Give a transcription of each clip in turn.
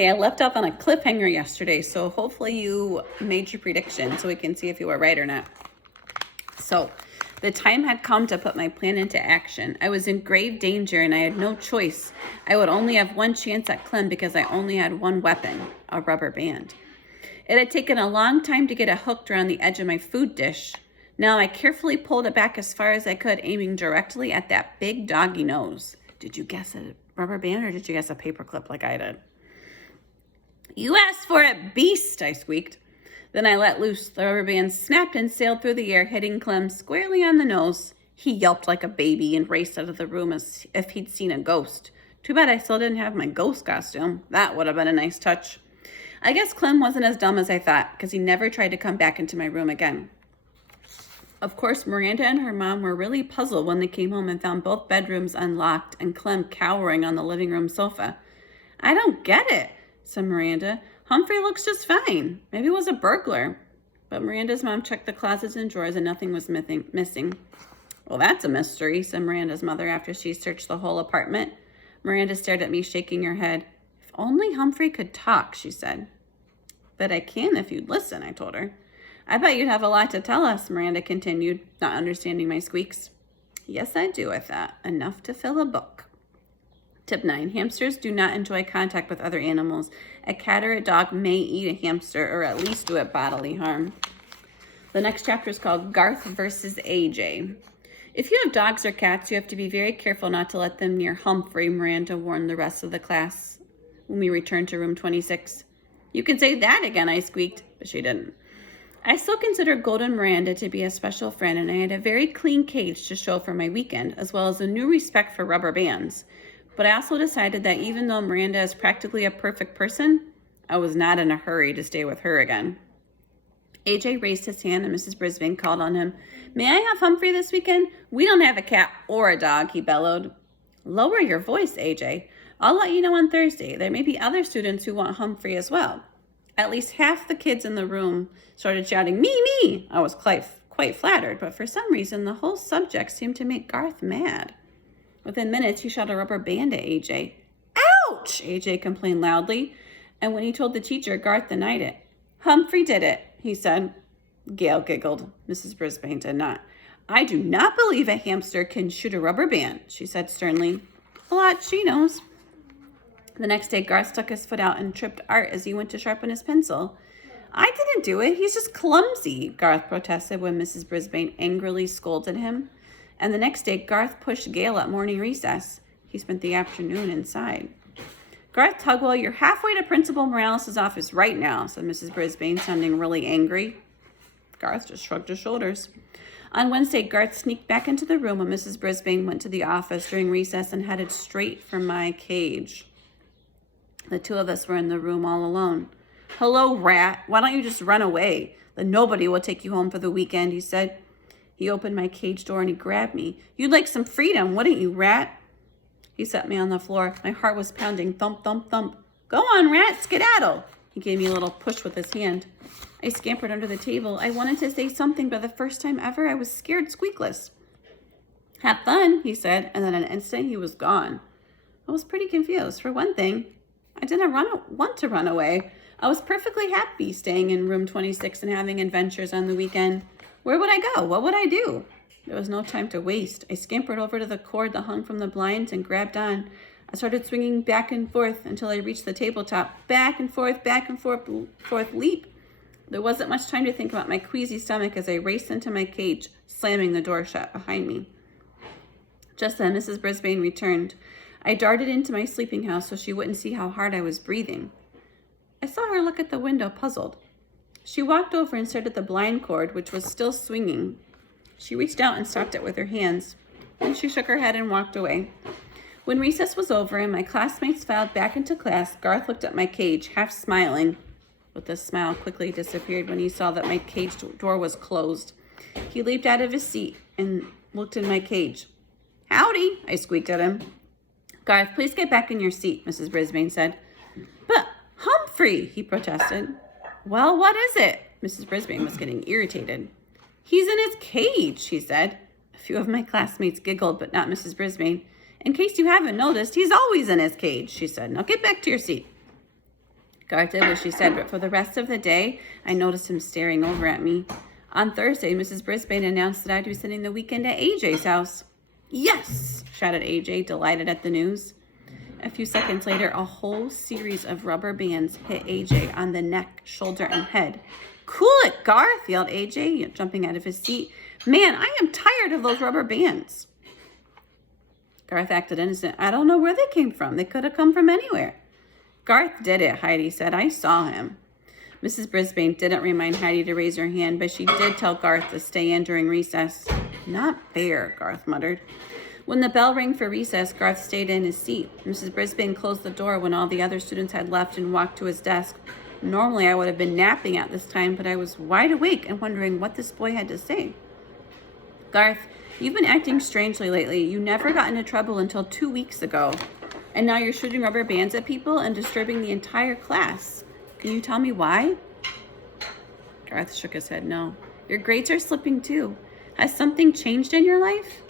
Okay, I left off on a cliffhanger yesterday, so hopefully you made your prediction so we can see if you were right or not. So, the time had come to put my plan into action. I was in grave danger and I had no choice. I would only have one chance at Clem because I only had one weapon, a rubber band. It had taken a long time to get it hooked around the edge of my food dish. Now I carefully pulled it back as far as I could, aiming directly at that big doggy nose. Did you guess a rubber band or did you guess a paper clip like I did? "You asked for it, beast," I squeaked. Then I let loose. The rubber band snapped and sailed through the air, hitting Clem squarely on the nose. He yelped like a baby and raced out of the room as if he'd seen a ghost. Too bad I still didn't have my ghost costume. That would have been a nice touch. I guess Clem wasn't as dumb as I thought, because he never tried to come back into my room again. Of course, Miranda and her mom were really puzzled when they came home and found both bedrooms unlocked and Clem cowering on the living room sofa. "I don't get it," said Miranda. "Humphrey looks just fine. Maybe it was a burglar." But Miranda's mom checked the closets and drawers and nothing was missing. "Well, that's a mystery," said Miranda's mother after she searched the whole apartment. Miranda stared at me, shaking her head. "If only Humphrey could talk," she said. "But I can if you'd listen," I told her. "I bet you'd have a lot to tell us," Miranda continued, not understanding my squeaks. "Yes, I do," I thought. "Enough to fill a book." Tip 9. Hamsters do not enjoy contact with other animals. A cat or a dog may eat a hamster or at least do it bodily harm. The next chapter is called Garth versus AJ. "If you have dogs or cats, you have to be very careful not to let them near Humphrey," Miranda warned the rest of the class when we returned to room 26. "You can say that again," I squeaked, but she didn't. I still consider Golden Miranda to be a special friend, and I had a very clean cage to show for my weekend, as well as a new respect for rubber bands. But I also decided that even though Miranda is practically a perfect person, I was not in a hurry to stay with her again. AJ raised his hand and Mrs. Brisbane called on him. "May I have Humphrey this weekend? We don't have a cat or a dog," he bellowed. "Lower your voice, AJ. I'll let you know on Thursday. There may be other students who want Humphrey as well." At least half the kids in the room started shouting, "Me, me!" I was quite flattered, but for some reason the whole subject seemed to make Garth mad. Within minutes, he shot a rubber band at AJ. "Ouch!" AJ complained loudly, and when he told the teacher, Garth denied it. "Humphrey did it," he said. Gail giggled. Mrs. Brisbane did not. "I do not believe a hamster can shoot a rubber band," she said sternly. "A lot she knows." The next day, Garth stuck his foot out and tripped Art as he went to sharpen his pencil. "I didn't do it. He's just clumsy," Garth protested when Mrs. Brisbane angrily scolded him. And the next day, Garth pushed Gail at morning recess. He spent the afternoon inside. "Garth Tugwell, you're halfway to Principal Morales' office right now," said Mrs. Brisbane, sounding really angry. Garth just shrugged his shoulders. On Wednesday, Garth sneaked back into the room when Mrs. Brisbane went to the office during recess and headed straight for my cage. The two of us were in the room all alone. "Hello, rat. Why don't you just run away? Then nobody will take you home for the weekend," he said. He opened my cage door and he grabbed me. "You'd like some freedom, wouldn't you, rat?" He set me on the floor. My heart was pounding. Thump, thump, thump. "Go on, rat, skedaddle." He gave me a little push with his hand. I scampered under the table. I wanted to say something, but the first time ever, I was scared squeakless. "Have fun," he said, and in an instant, he was gone. I was pretty confused. For one thing, I didn't want to run away. I was perfectly happy staying in room 26 and having adventures on the weekend. Where would I go? What would I do? There was no time to waste. I scampered over to the cord that hung from the blinds and grabbed on. I started swinging back and forth until I reached the tabletop. Back and forth, leap. There wasn't much time to think about my queasy stomach as I raced into my cage, slamming the door shut behind me. Just then, Mrs. Brisbane returned. I darted into my sleeping house so she wouldn't see how hard I was breathing. I saw her look at the window, puzzled. She walked over and stared at the blind cord, which was still swinging. She reached out and stopped it with her hands. Then she shook her head and walked away. When recess was over and my classmates filed back into class, Garth looked at my cage, half smiling. But the smile quickly disappeared when he saw that my cage door was closed. He leaped out of his seat and looked in my cage. "Howdy," I squeaked at him. "Garth, please get back in your seat," Mrs. Brisbane said. "But Humphrey," he protested. "Well, what is it?" Mrs. Brisbane was getting irritated. "He's in his cage," she said. A few of my classmates giggled, but not Mrs. Brisbane. "In case you haven't noticed, he's always in his cage," she said. "Now get back to your seat." Garth did what she said, but for the rest of the day, I noticed him staring over at me. On Thursday, Mrs. Brisbane announced that I'd be spending the weekend at AJ's house. Yes, shouted AJ, delighted at the news. A few seconds later, a whole series of rubber bands hit AJ on the neck, shoulder, and head. Cool it, Garth, yelled AJ, jumping out of his seat. Man, I am tired of those rubber bands. Garth acted innocent. I don't know where they came from. They could have come from anywhere. Garth did it, Heidi said. I saw him. Mrs. Brisbane didn't remind Heidi to raise her hand, but she did tell Garth to stay in during recess. Not fair, Garth muttered. When the bell rang for recess, Garth stayed in his seat. Mrs. Brisbane closed the door when all the other students had left and walked to his desk. Normally, I would have been napping at this time, but I was wide awake and wondering what this boy had to say. Garth, you've been acting strangely lately. You never got into trouble until 2 weeks ago. And now you're shooting rubber bands at people and disturbing the entire class. Can you tell me why? Garth shook his head. No. Your grades are slipping too. Has something changed in your life?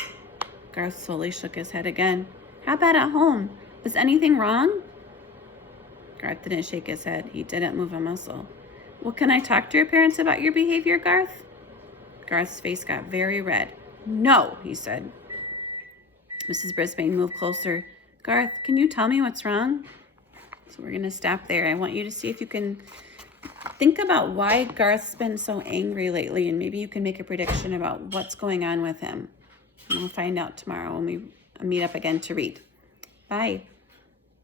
Garth slowly shook his head again. How about at home? Was anything wrong? Garth didn't shake his head. He didn't move a muscle. Well, can I talk to your parents about your behavior, Garth? Garth's face got very red. No, he said. Mrs. Brisbane moved closer. Garth, can you tell me what's wrong? So we're going to stop there. I want you to see if you can think about why Garth's been so angry lately, and maybe you can make a prediction about what's going on with him. And we'll find out tomorrow when we meet up again to read. Bye.